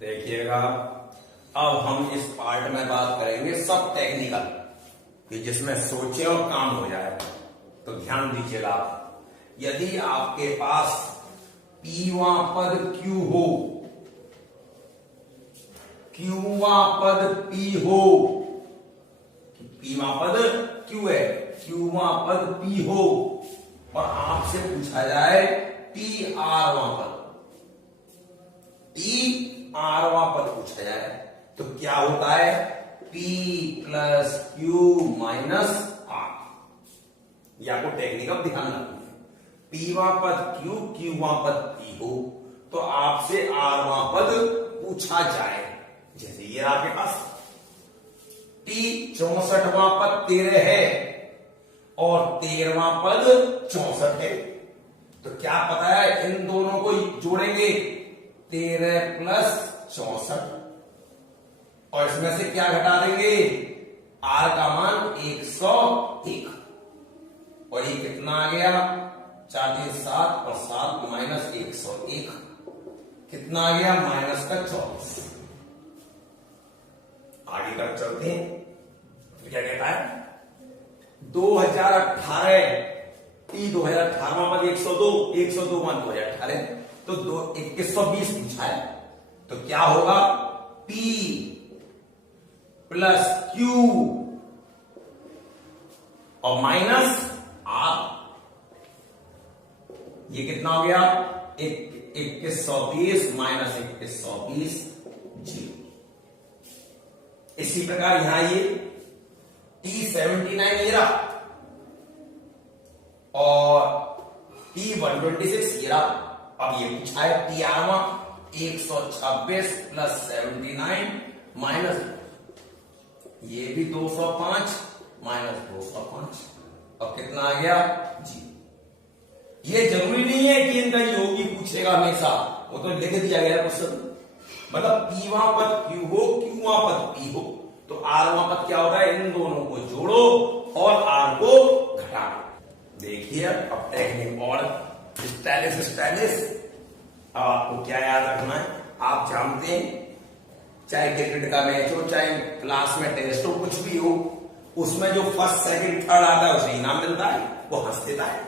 देखिएगा, अब हम इस पार्ट में बात करेंगे सब टेक्निकल, कि जिसमें सोचे और काम हो जाए। तो ध्यान दीजिएगा, यदि आपके पास पीवा पद क्यू हो, क्यूवा पद पी हो, पीवा पद क्यू है, क्यूवा पद पी हो, और आपसे पूछा जाए टी आरवा पद, टी आरवा पद पूछा जाए, तो क्या होता है? P plus Q minus R. ये आपको टेक्निकल ध्यान रखना है। पीवा पद क्यू, क्यूवा पद पी हो, तो आपसे आरवा पद पूछा जाए। जैसे ये आपके पास टी 64वां पद 13 है और 13वां पद 64 है, तो क्या पता है? इन दोनों को जोड़ेंगे, 13 प्लस 64, और इसमें से क्या घटा देंगे? आर का मान 101, और ये कितना आ गया? 4 3 7 और 7 माइनस 101 कितना आ गया? माइनस का 24। आगे तक चलते हैं, तो क्या कहता है? 2018 टी 2018 पद 102, 102 मान 2018, तो 2120 पूछा है, तो क्या होगा? P प्लस क्यू और माइनस आर, ये कितना हो गया? 2120 माइनस 2120 जीरो। इसी प्रकार यहां ये T79 ये रहा और T126 ये रहा। अब ये पूछा है टी आरवा 126 प्लस 79 माइनस, ये भी 205 माइनस 205, अब कितना आ गया? जी। ये जरूरी नहीं है कि इनका योग ही पूछेगा हमेशा, वो तो लिख दिया गया क्वेश्चन। मतलब पीवा पद क्यू हो, क्यूवा पद पी हो, तो आरवा पद क्या होता है? इन दोनों को जोड़ो और आर को घटाओ। देखिए अब टेक्निक और स्टाइलिश। अब आपको क्या याद रखना है? आप जानते हैं, चाहे क्रिकेट का मैच हो, चाहे क्लास में टेस्ट हो, कुछ भी हो, उसमें जो फर्स्ट सेकंड थर्ड आता है उसे इनाम मिलता है, वो हंस देता है,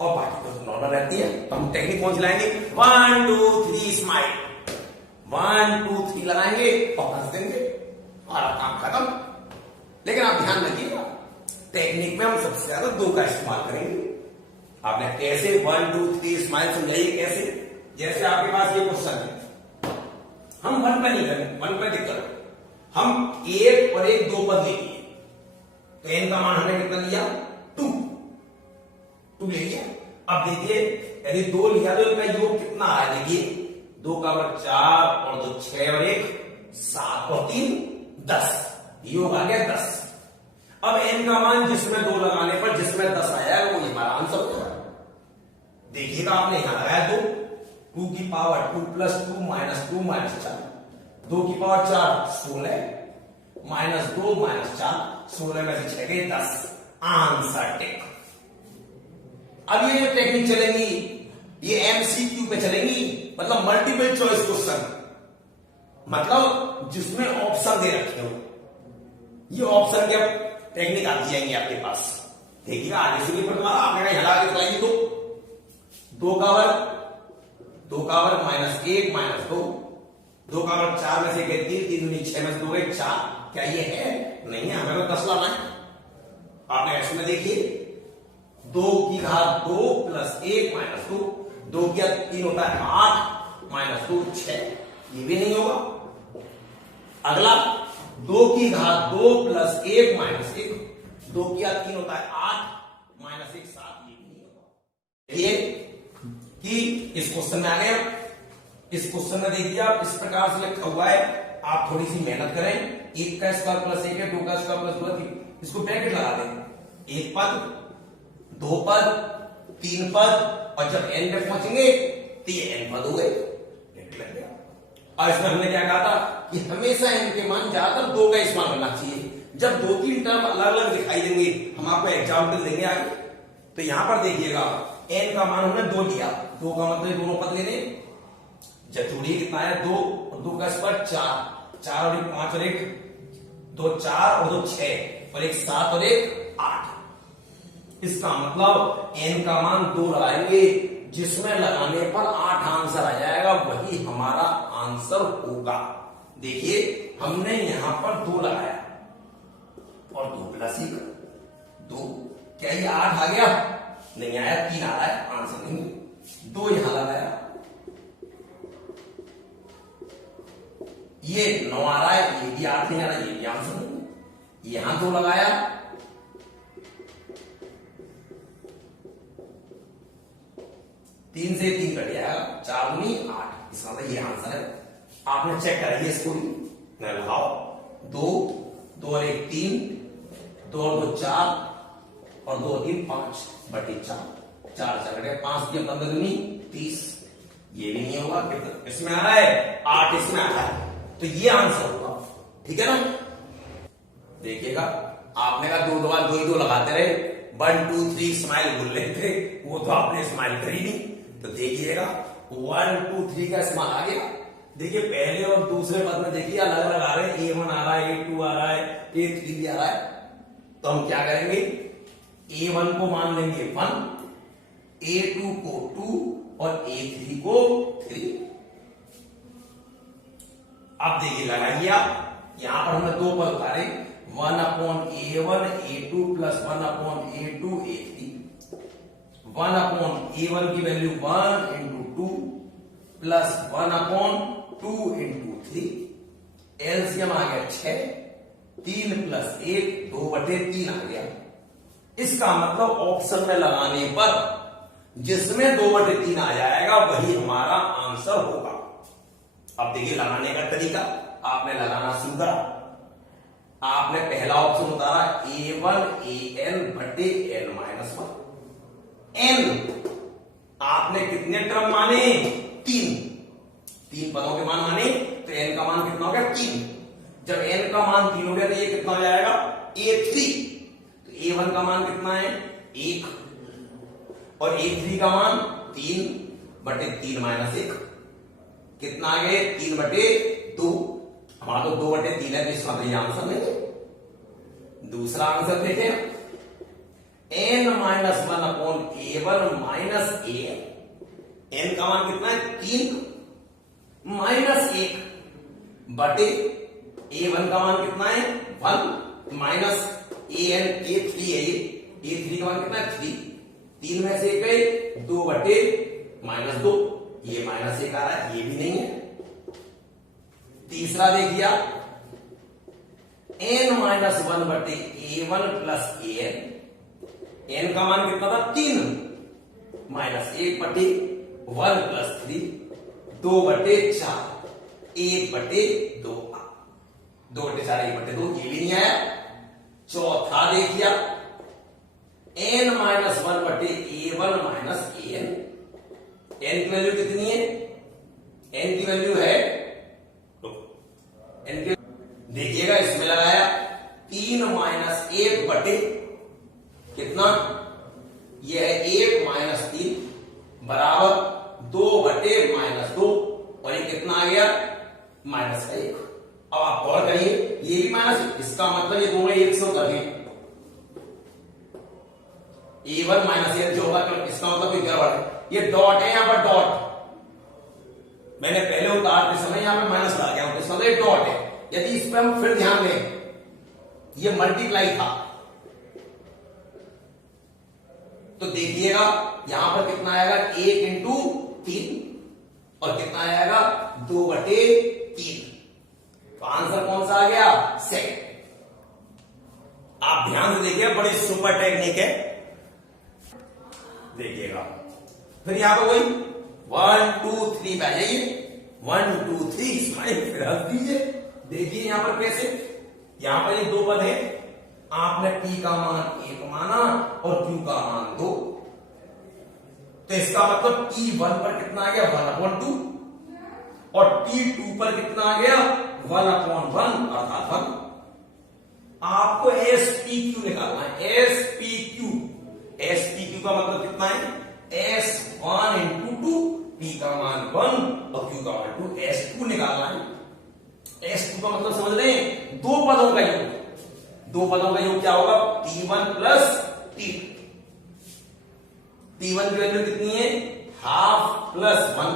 और बाकी तो नॉर्मल रहती है। तो हम टेक्निक कौन सी लाएंगे? 1 2 3 स्माइल, 1 2 3 लगाएंगे और हंस देंगे, हमारा काम खत्म। लेकिन आप ध्यान रखिएगा, टेक्निक में हम सबसे ज्यादा 2 का इस्तेमाल करेंगे। आपने कैसे 1 2 3 स्माइल समझाइए कैसे? जैसे आपके पास ये क्वेश्चन है, हम 1 पे नहीं करें, 1 पे दिक्कत, हम 1 और 1 2 पद लेंगे, तो n का मान हमने कितना लिया? 2 ले लिया। अब देखिए, यदि 2 लिया तो इनका योग कितना आ रहा है? देखिए 2 का वर्ग 4 और 2 6 और 1 7 और 3 10, योग आ गया 10। अब n का मान जिसमें 2 लगाने पर जिसमें 10 आया है वो हमारा आंसर होगा। देखिएगा आपने यहां लगाया 2 की पावर 2 प्लस 2 माइनस 2 माइनस 4, 2 की पावर 4 16 माइनस 2 माइनस 4, 16 में से 6 गए 10, आंसर टिक। अब ये जो टेक्निक चलेंगी ये एमसीक्यू पे चलेंगी, मतलब मल्टीपल चॉइस क्वेश्चन, मतलब जिसमें ऑप्शन दे रखे हो, ये ऑप्शन के टेक्निक आती जाएंगी आपके पास। देखिएगा आगे से आपने कहीं हटा के बताएंगे तो 2 का वर्ग माइनस 1 माइनस 2 का वर्ग 4 में से 3 3 दूनी 6 में से 2 गए 4, क्या ये है? नहीं है, हमें तो 10 लाना है। आपने इसमें देखिए 2 की घात 2 प्लस 1 माइनस 2, 2 की घात 3 होता है 8 माइनस 2 6, ये भी नहीं होगा। अगला 2 की घात 2 प्लस 1 माइनस 1, 2 की घात 3 होता है 8 माइनस 1 7, ये भी नहीं होगा। ये कि इस क्वेश्चन में आ गया, इस क्वेश्चन में देखिए आप इस प्रकार से लिखा हुआ है, आप थोड़ी सी मेहनत करें। 1 का स्क्वायर प्लस 1 है, 2 का स्क्वायर प्लस 2 है, इसको ब्रैकेट लगा दें, 1 पद 2 पद 3 पद, और जब n पे पहुंचेंगे तो ये n पद हो गए, ब्रैकेट लग गया। और इसमें हमने क्या कहा था कि हमेशा n के मान ज्यादातर 2 का इस्तेमाल करना चाहिए। जब 2-3 टर्म अलग अलग दिखाई देंगे, हम आपको एग्जाम्पल देंगे आगे। तो यहां पर देखिएगा n का मान हमने 2 लिया, 2 का मतलब दोनों पद लेने, चतुर्थी कितना है 2 और 2 का स्क्वायर 4, 4 और 1 5 और 1 2 4 और 2 6 और 1 7 और 1 8। इसका मतलब n का मान 2 लगाएंगे, जिसमें लगाने पर 8 आंसर आ जाएगा, वही हमारा आंसर होगा। देखिए हमने यहां पर 2 लगाया और 2 प्लस 1 2, क्या ये 8 आ गया? नहीं आया, 3 आ रहा है, आंसर नहीं। 2 यहां लगाया, ये 9 आ रहा है, ये भी 8 नहीं आ रहा, ये भी आंसर नहीं। यहां 2 लगाया, तीन से 3 कट जाएगा, 4 दूनी 8, इसका मतलब ये आंसर है। आपने चेक कराइए इसको भी, लगाओ 2 2 और 1 3, 2 और 2 4 और 2 और 3 5 बटे 4, 4 4 कटे 5 की 15 दूनी 30, ये भी नहीं होगा। इसमें आ रहा है 8, इसमें आ रहा है, तो ये आंसर होगा। ठीक है ना? देखिएगा, आपने कहा 2 2 2 ही 2 लगाते रहे, 1 2 3 स्माइल बोल रहे थे, वो तो आपने स्माइल करी नहीं। तो देखिएगा 1 2 3 का स्माइल आ गया। देखिए पहले और दूसरे पद में देखिए अलग अलग आ रहे हैं, A1 आ रहा है, A2 आ रहा है, A3 भी आ रहा है। तो हम क्या करेंगे, A1 को मान लेंगे 1, A2 को 2 और A3 को 3। अब देखिए लगाइए आप, यहां पर हमने 2 पद उतारे, 1/A1 A2 plus 1/A2 A3। 1/A1 की value 1 into 2 plus 1/2 into 3, LCM आ गया 6, 3 प्लस 1 2/3 आ गया। इसका मतलब ऑप्शन में लगाने पर जिसमें 2/3 आ जाएगा वही हमारा आंसर होगा। अब देखिए लगाने का तरीका, आपने लगाना शुरू करा, आपने पहला ऑप्शन उतारा A1 AN बटे N माइनस 1। N आपने कितने टर्म माने, 3 पदों के मान माने, तो N का मान कितना हो गया 3। जब N का मान 3 हो गया तो ये कितना हो जाएगा A3। तो A1 का मान कितना है 1 और A3 का मान 3/3 माइनस 1, कितना आ गए 3/2। हमारा तो 2/3 है, तो इसका तो ये आंसर नहीं है। दूसरा आंसर देखें, N minus 1/A1 minus AN। N का मान कितना है 3 माइनस 1 बटे A1 का मान कितना है 1 माइनस AN A3 है, ये A3 का मान कितना है 3, 3 में से 1 गए 2/-2, ये माइनस 1 आ रहा है, ये भी नहीं है। तीसरा देखिए N minus 1/A1 plus AN। N का मान कितना था 3 माइनस 1/1 प्लस 3, 2/4, 1/2, 2/4 1/2, ये भी नहीं आया। चौथा देखिए N minus 1/A1 minus AN। N की वैल्यू कितनी है, N की वैल्यू है, N की देखिएगा इसमें लगाया 3 माइनस 1 बटे कितना, यह है 1 माइनस 3 बराबर 2/-2, और ये कितना आ गया -1। अब आप और करिए, ये भी माइनस, इसका मतलब ये दोनों 1 से उतर गए। A1 माइनस A जो होगा, इसका मतलब गड़बड़ है, ये डॉट है यहां पर, डॉट मैंने पहले उतारते समय यहां पे माइनस ला गया, इसका मतलब ये डॉट है। यदि इस पर हम फिर ध्यान दें, ये मल्टीप्लाई था, तो देखिएगा यहां पर कितना आएगा 1 इंटू 3 और कितना आएगा 2/3। तो आंसर कौन सा आ गया, सेकंड। आप ध्यान से देखिए, बड़ी सुपर टेक्निक है। देखिएगा फिर यहां पर वही 1 2 3 पे आ जाइए, 1 2 3 स्माइल फिर हंस दीजिए। देखिए यहां पर कैसे, यहां पर ये 2 पद है, आपने P का मान 1 माना और Q का मान 2, तो इसका मतलब T1 पर कितना आ गया 1/2 और T2 पर कितना आ गया 1/1 अर्थात 1। आपको SPQ निकालना है, SPQ का मतलब कितना है S1 इंटू 2, P का मान 1 और Q इक्वल टू S2 निकालना है। S2 का मतलब समझ रहे हैं, दो पदों का योग। दो पदों का योग क्या होगा? T1 plus T2। T1 की वैल्यू कितनी है? हाफ प्लस 1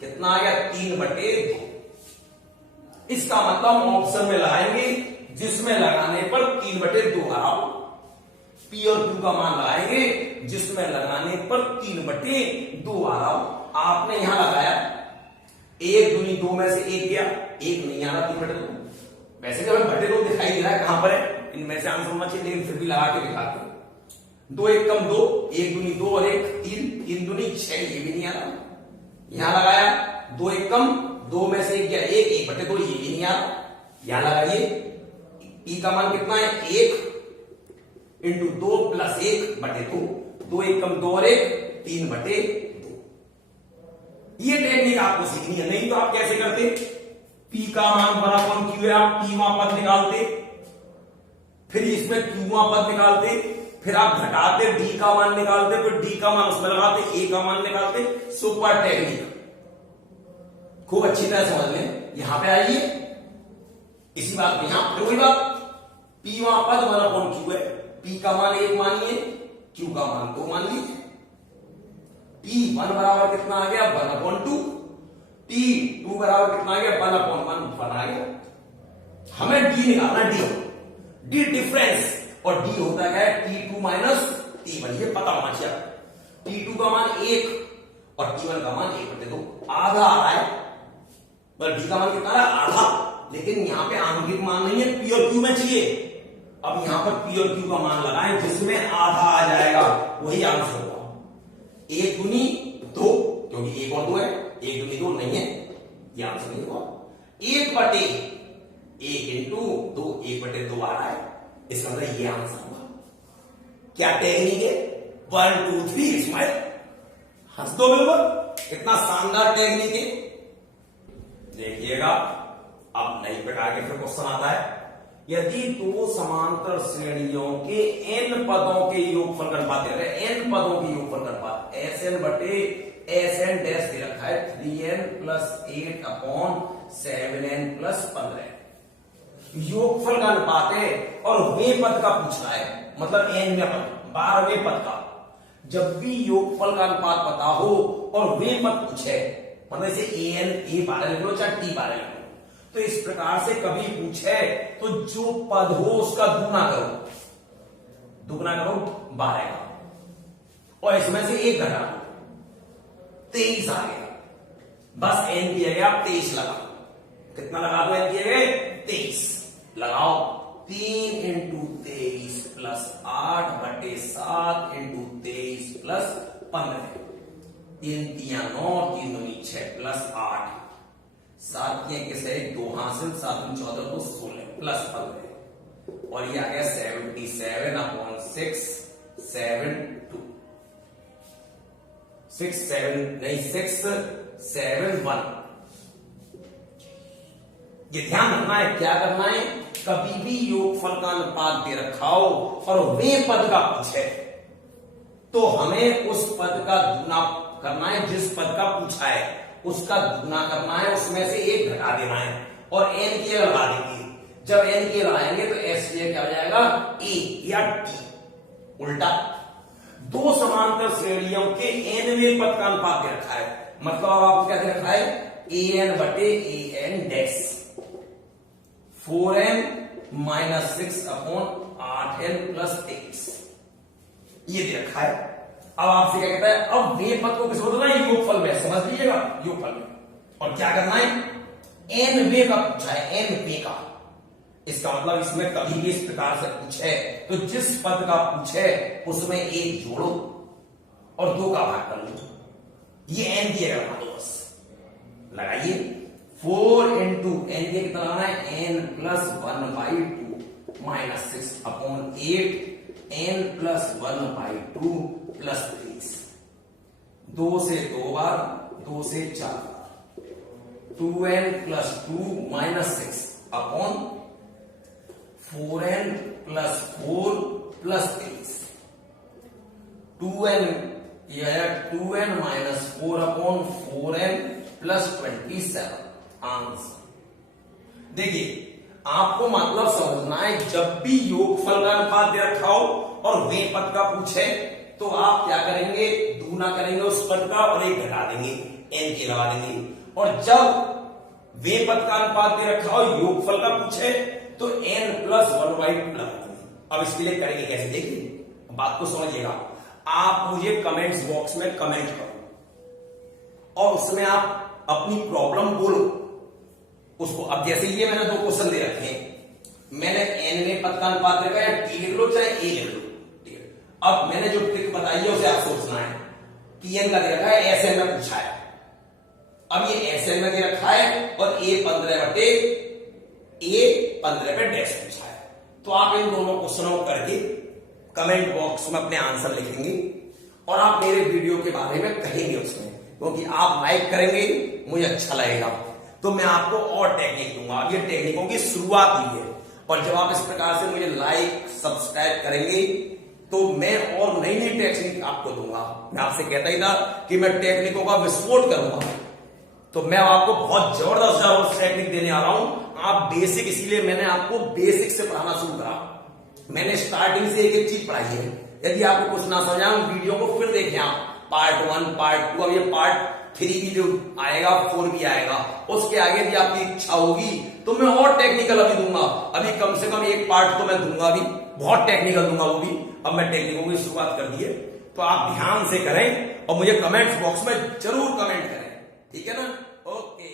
कितना आ गया? 3/2। इसका मतलब ऑप्शन में लगाएंगे जिसमें लगाने पर 3/2 आ रहा हो। P और Q का मान लगाएंगे जिसमें लगाने पर 3/2 आ रहा हो। आपने यहां लगाया 1 दूनी 2 में से 1 गया, 1 नहीं आ रहा 3/2। वैसे तो हमें 2 दिखाई दे रहा है, कहां पर है? इनमें से आंसर होना चाहिए, लेकिन फिर भी लगा के दिखाते हैं। 2 1 कम 2, 1 दूनी 2 और 1 3, 3 दूनी 6, ये भी नहीं आ रहा। यहां लगाया 2 1 कम 2 में से 1 गया 1, 1/2, ये भी नहीं आ रहा। यहां लगाइए P का मान कितना है? 1 इंटू 2 प्लस 1/2, 2 1 कम 2 और 1 3/2। ये टेक्निक आपको सीखनी है, नहीं तो आप कैसे करते? P का मान बराबर Q है, आप P वहां पद निकालते, फिर इसमें Q वहां पद निकालते, फिर आप घटाते D का मान निकालते, फिर D का मान उसमें लगाते, A का मान निकालते। सुपर टेक्निक, खूब अच्छी तरह समझ लें। यहां पे आइए, इसी बात में यहां फिर वही बात, P वहां पद बराबर Q है, P का मान 1 मानिए, Q का मान 2 मान लीजिए। T1 बराबर कितना आ गया? 1/2। T2 बराबर कितना आ गया? 1/1 आ गया। हमें D निकालना, D डिफरेंस, और D होता है T2 माइनस T1, ये पता होना चाहिए। T2 का मान 1 और T1 का मान 1/2, आधा आ रहा है। D का मान कितना आ रहा है? आधा। लेकिन यहां पे आंतरिक मान नहीं है, P और Q में चाहिए। अब यहां पर P और Q का मान लगाएं जिसमें आधा आ जाएगा, वही आंसर होगा। 1 दूनी 2, क्योंकि 1 और 2 है, 1 दूनी 2 नहीं है, ये आंसर नहीं होगा। 1/1 इंटू 2, 1/2 आ रहा है, इसका मतलब ये आंसर होगा। क्या टेक्निक है? 1 2 3 स्माइल, हंस दो बिल्कुल, कितना शानदार टेक्निक है। देखिएगा, अब नई प्रकार के फिर क्वेश्चन आता है। यदि दो समांतर श्रेणियों के n पदों के योगफल का अनुपात दे रहे हैं, n पदों के योगफल का अनुपात Sn/Sn डैश दे रखा है 3n + 8/7n + 15 योगफल का अनुपात है, और वे पद का पूछना है, मतलब n में पद 12वें पद का। जब भी योगफल का अनुपात पता हो और वे पद पूछे, मतलब इसे a 12 लिख लो चाहे t 12 लिख लो, तो इस प्रकार से कभी पूछे तो जो पद हो उसका दुगना करो, 12 का, और इसमें से 1 घटा दो, 23 आ गया। बस n दिया गया, 23 लगा। कितना लगा दो? n दिए गए 23 लगाओ। 3 × 23 + 8/7 × 23 + 15, 3 3 9, 3 दूनी 6 + 8, 7 के सही 2 हासिल, 7 14 को 16 + 15, और ये आ गया 77/6 7 2 6 7 नहीं 6 7 1। ये ध्यान रखना है, क्या करना है? कभी भी योगफल का अनुपात दे रखा हो और वे पद का पूछे तो हमें उस पद का गुना करना है, जिस पद का पूछा है उसका गुना करना है, उसमें से 1 घटा देना है, और n के लगा देंगे। जब n के लगाएंगे तो s क्या हो जाएगा? a या t। उल्टा, दो समांतर श्रेणियों के nवें पद का अनुपात दे रखा है, मतलब अब आपको क्या दे रखा है? an/an डैश 4n - 6/8n + 23, ये दे रखा है। अब आपसे क्या कहता है? अब वे पद को किस बदलना है? योगफल में, समझ लीजिएगा, योगफल में। और क्या करना है? n वे का पूछा है, n वे का। इसका मतलब इसमें कभी भी इस प्रकार से पूछे तो जिस पद का पूछे उसमें 1 जोड़ो और 2 का भाग कर लो, ये n दिया गया तो बस लगाइए। 4 × n दिया कितना लगाना है? n + 1/2 - 6/8 n + 1/2 + 23, 2 से 2 बार, 2 से 4 बार, 2n + 2 - 6/4n + 4 + 23, 2n - 4/4n plus 27 answer. देखिए आपको मतलब समझना है, जब भी योगफल का अनुपात दे रखा हो और वे पद का पूछे तो आप क्या करेंगे, दूना करेंगे उस पद का और एक घटा देंगे, एन के लगा देंगे। और जब वे पद का अनुपात दे रखा हो योगफल का पूछे तो n प्लस 1/2 लगा देंगे। अब इसके लिए करेंगे कैसे, देखिए बात को समझिएगा। आप मुझे कमेंट्स बॉक्स में कमेंट करो और उसमें आप अपनी प्रॉब्लम बोलो उसको। अब जैसे ये मैंने दो क्वेश्चन दे रखे हैं, मैंने n में पद का अनुपात रखा है, t लिख लो चाहे a लिख लो, ठीक है। अब मैंने जो ट्रिक बताई है उसे आप सोचना है कि n का दे रखा है, SN में पूछा है। अब ये SN में दे रखा है और a 15 पे डैश पूछा है। तो आप इन दोनों क्वेश्चनों को करके कमेंट बॉक्स में अपने आंसर लिखेंगे और आप मेरे वीडियो के बारे में कहेंगे उसमें, क्योंकि आप लाइक करेंगे मुझे अच्छा लगेगा तो मैं आपको और टेक्निक दूंगा। अब ये टेक्निकों की शुरुआत हुई है और जब आप इस प्रकार से मुझे लाइक सब्सक्राइब करेंगे तो मैं और नई नई टेक्निक आपको दूंगा। मैं आपसे कहता ही था कि मैं टेक्निकों का विस्फोट करूंगा, तो मैं आपको बहुत जबरदस्त टेक्निक देने आ रहा हूं। आप बेसिक, इसीलिए मैंने आपको बेसिक से पढ़ाना शुरू करा। मैंने स्टार्टिंग से एक एक चीज पढ़ाई है। यदि आपको कुछ ना समझा वीडियो को फिर देखें आप, पार्ट 1 पार्ट 2, अब ये पार्ट 3 भी जो आएगा 4 भी आएगा, उसके आगे भी आपकी इच्छा होगी तो मैं और टेक्निकल अभी दूंगा। अभी कम से कम एक पार्ट तो मैं दूंगा, भी बहुत टेक्निकल दूंगा वो भी। अब मैं टेक्निकों की शुरुआत कर दी है तो आप ध्यान से करें और मुझे कमेंट्स बॉक्स में जरूर कमेंट करें, ठीक है ना। ओके।